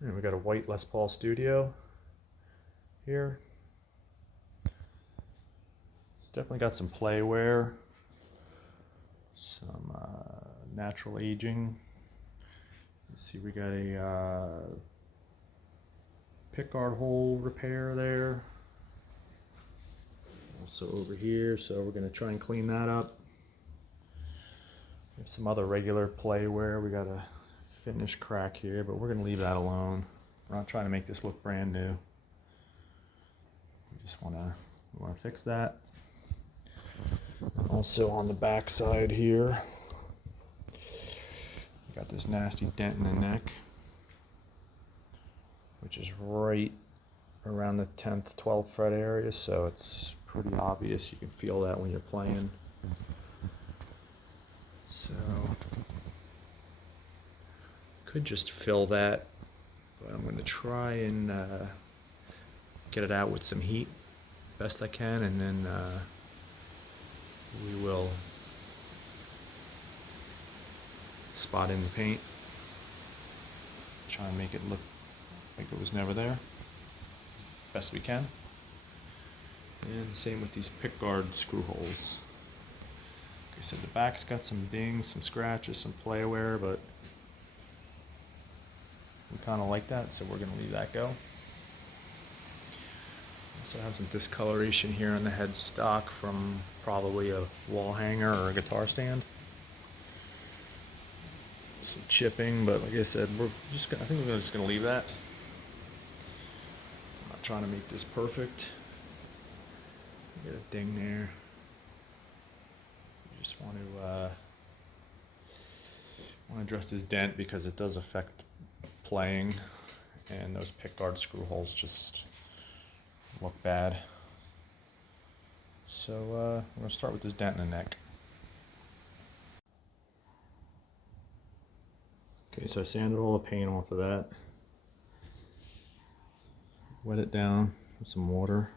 And we got a white Les Paul Studio here. It's definitely got some playwear, some natural aging. You see we got a pickguard hole repair there. Also over here, so we're gonna try and clean that up. We have some other regular playwear. We got a finish crack here, but we're gonna leave that alone. We're not trying to make this look brand new. We just wanna fix that. Also on the back side here, we got this nasty dent in the neck, which is right around the 10th, 12th fret area, so it's pretty obvious. You can feel that when you're playing. So, could just fill that, but I'm going to try and get it out with some heat best I can, and then we will spot in the paint, try and make it look like it was never there best we can. And same with these pickguard screw holes. Like I said, the back's got some dings, some scratches, some playwear, but we kind of like that, so we're going to leave that go. Also have some discoloration here on the headstock from probably a wall hanger or a guitar stand. Some chipping, but like I said, I think we're just going to leave that. I'm not trying to make this perfect. Get a ding there. You just want to address this dent because it does affect playing, and those pickguard screw holes just look bad. So we're going to start with this dent in the neck. Okay, so I sanded all the paint off of that. Wet it down with some water.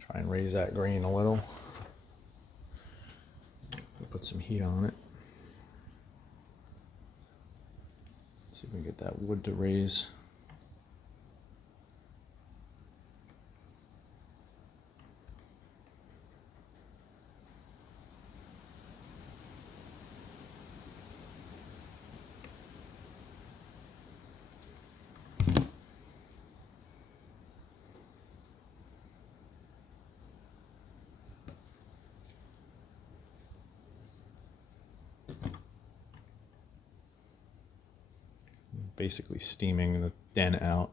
Try and raise that grain a little. Put some heat on it. See if we can get that wood to raise. Basically steaming the dent out.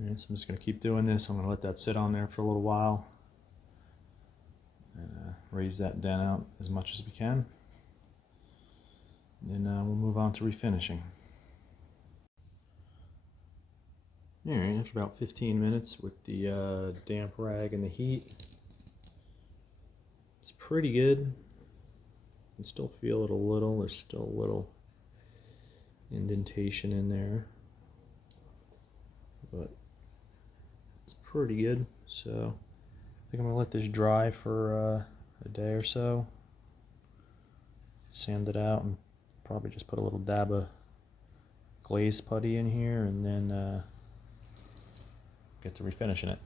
Alright, so I'm just going to keep doing this. I'm going to let that sit on there for a little while. And raise that dent out as much as we can. And then we'll move on to refinishing. Alright, after about 15 minutes with the damp rag and the heat, it's pretty good. You can still feel it a little. There's still a little indentation in there, but it's pretty good. So I think I'm gonna let this dry for a day or so, sand it out, and probably just put a little dab of glaze putty in here, and then get to refinishing it.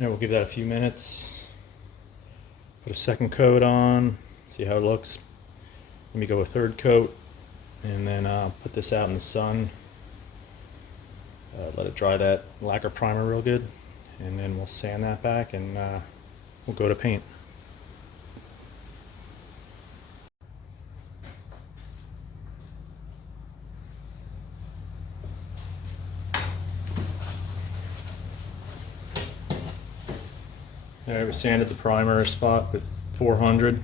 And we'll give that a few minutes. Put a second coat on, see how it looks. Let me go a third coat, and then put this out in the sun. Let it dry that lacquer primer real good, and then we'll sand that back, and we'll go to paint. I sanded the primer spot with 400,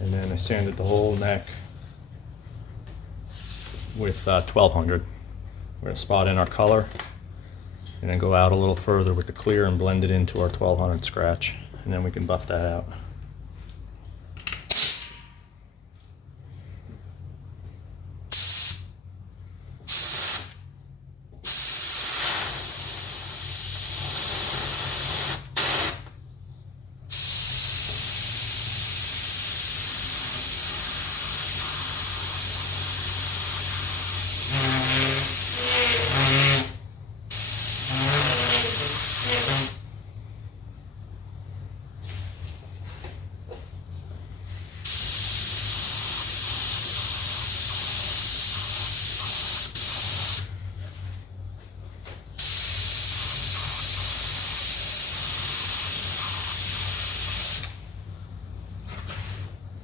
and then I sanded the whole neck with 1200. We're going to spot in our color and then go out a little further with the clear and blend it into our 1200 scratch, and then we can buff that out.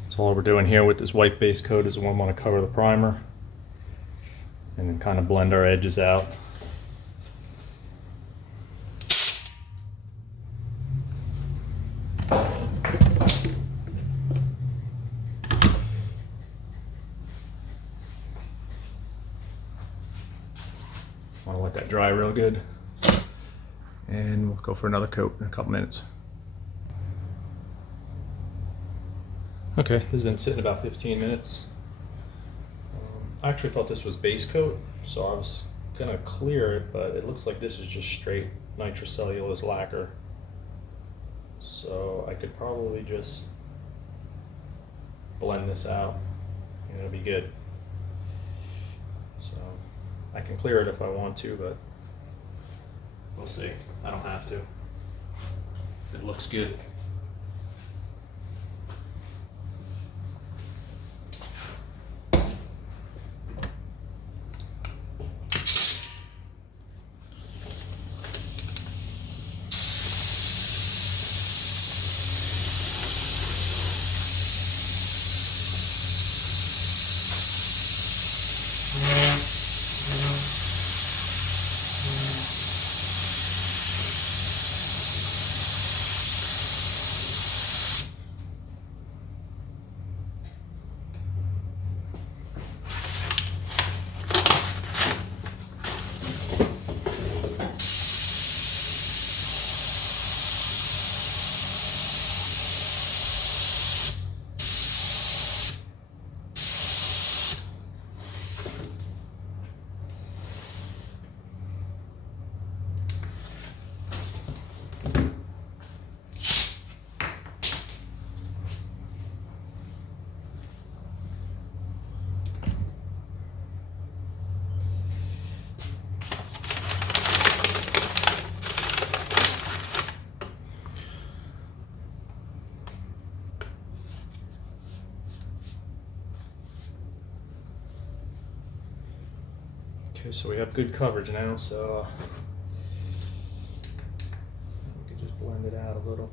So all we're doing here with this white base coat is we want to cover the primer and then kind of blend our edges out. Want to let that dry real good, and we'll go for another coat in a couple minutes. Okay, this has been sitting about 15 minutes. I actually thought this was base coat, so I was gonna clear it, but it looks like this is just straight nitrocellulose lacquer. So I could probably just blend this out and it'll be good. So I can clear it if I want to, but we'll see. I don't have to. It looks good. Okay, so we have good coverage now, so we can just blend it out a little.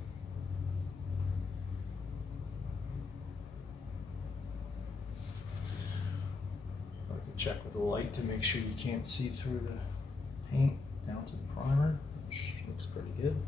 I like to check with the light to make sure you can't see through the paint down to the primer, which looks pretty good.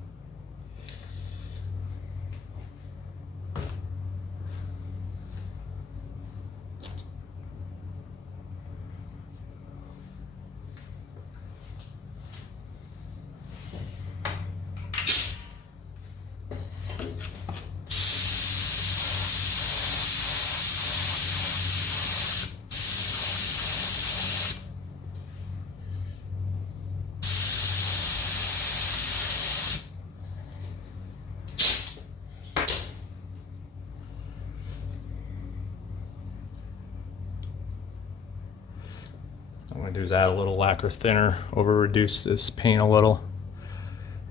What I'm going to do is add a little lacquer thinner over reduce this paint a little,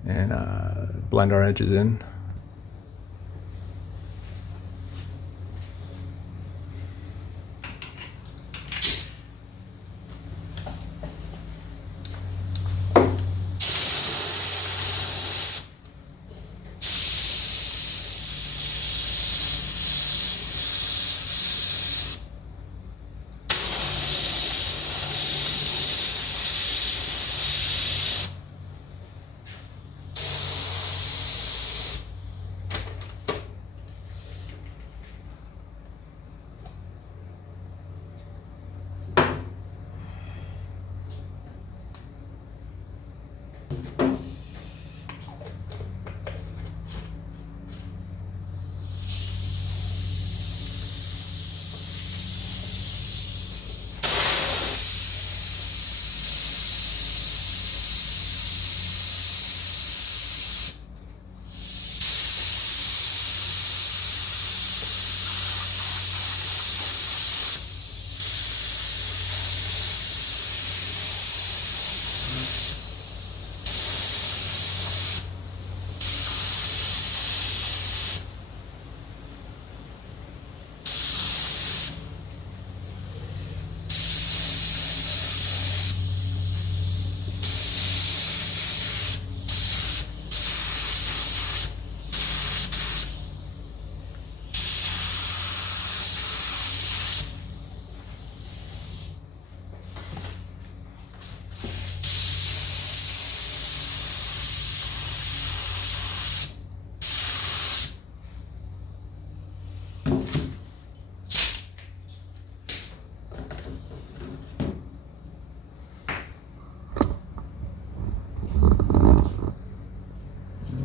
and blend our edges in.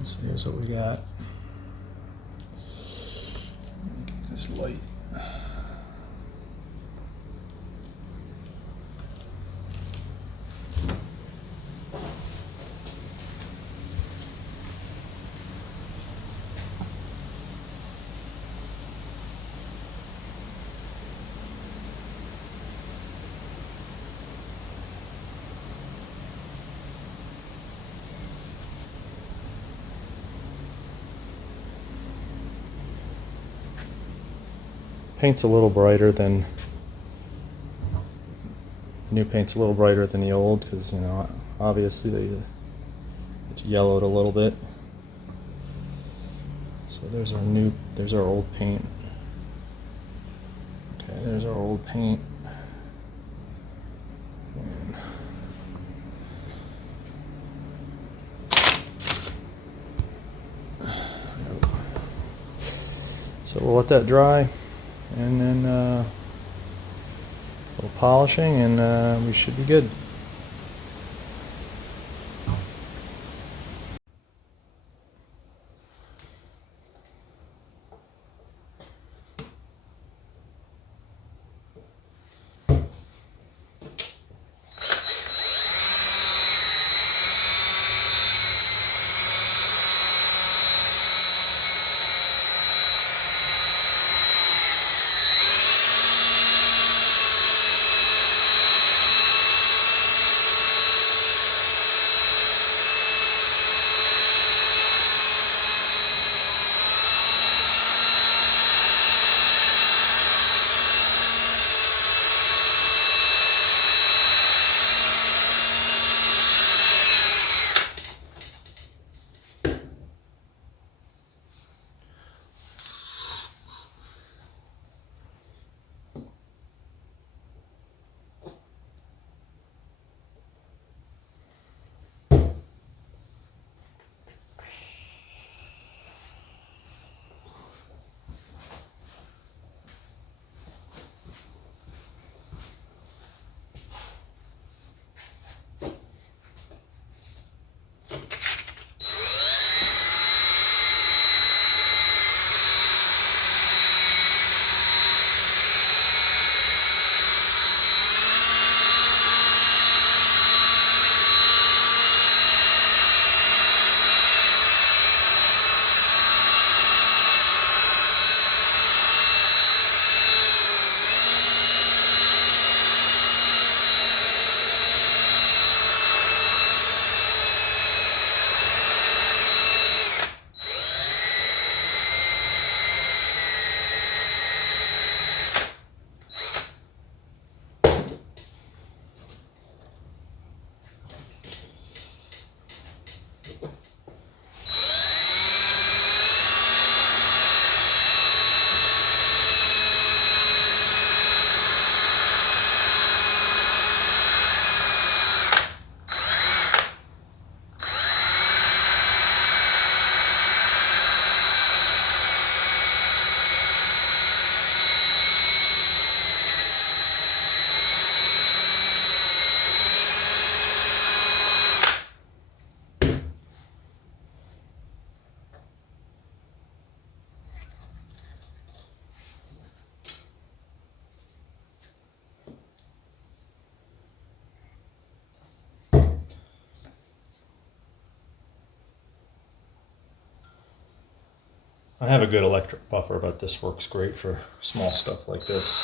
So here's what we got. Get this light. Paint's a little brighter than the new paint's a little brighter than the old because, you know, obviously it's yellowed a little bit. So there's our old paint. Okay, there's our old paint. And so we'll let that dry. And then a little polishing and we should be good. I have a good electric buffer, but this works great for small stuff like this.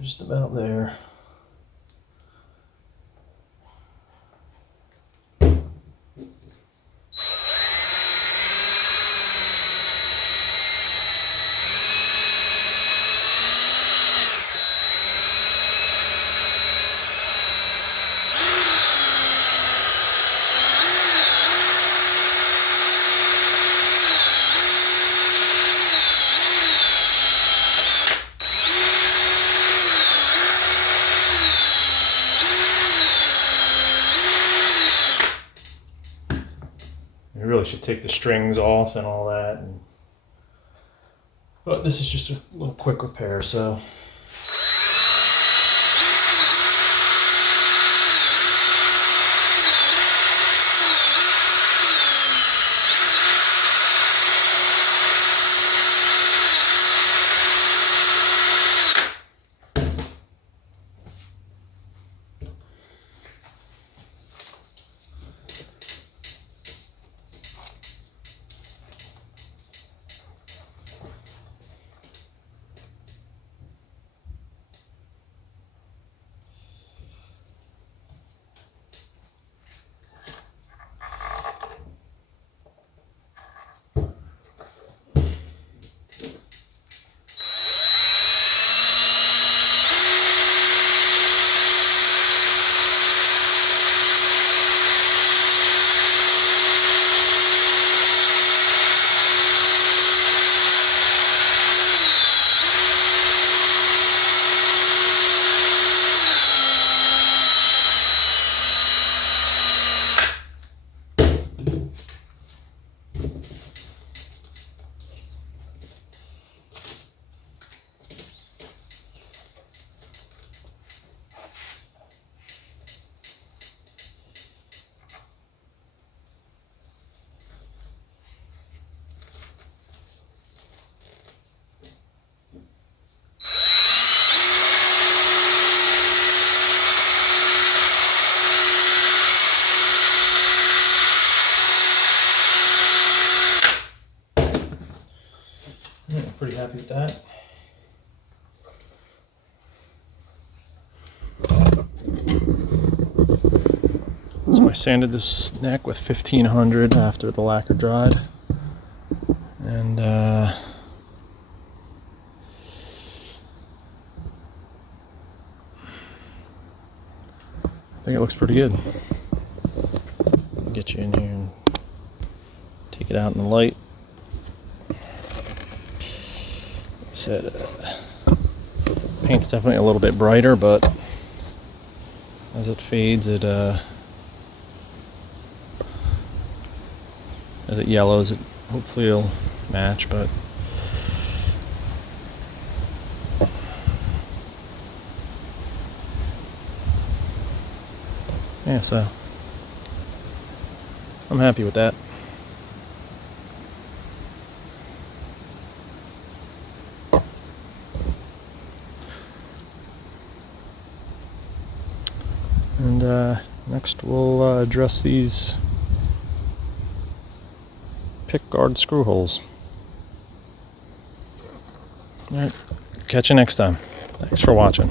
Just about there. You really should take the strings off and all that. But this is just a little quick repair, so. Yeah, pretty happy with that. So I sanded this neck with 1500 after the lacquer dried, and I think it looks pretty good. Get you in here and take it out in the light. Said paint's definitely a little bit brighter, but as it fades, as it yellows, it hopefully it'll match. But yeah, so I'm happy with that. And next we'll address these pick guard screw holes. Alright, catch you next time. Thanks for watching.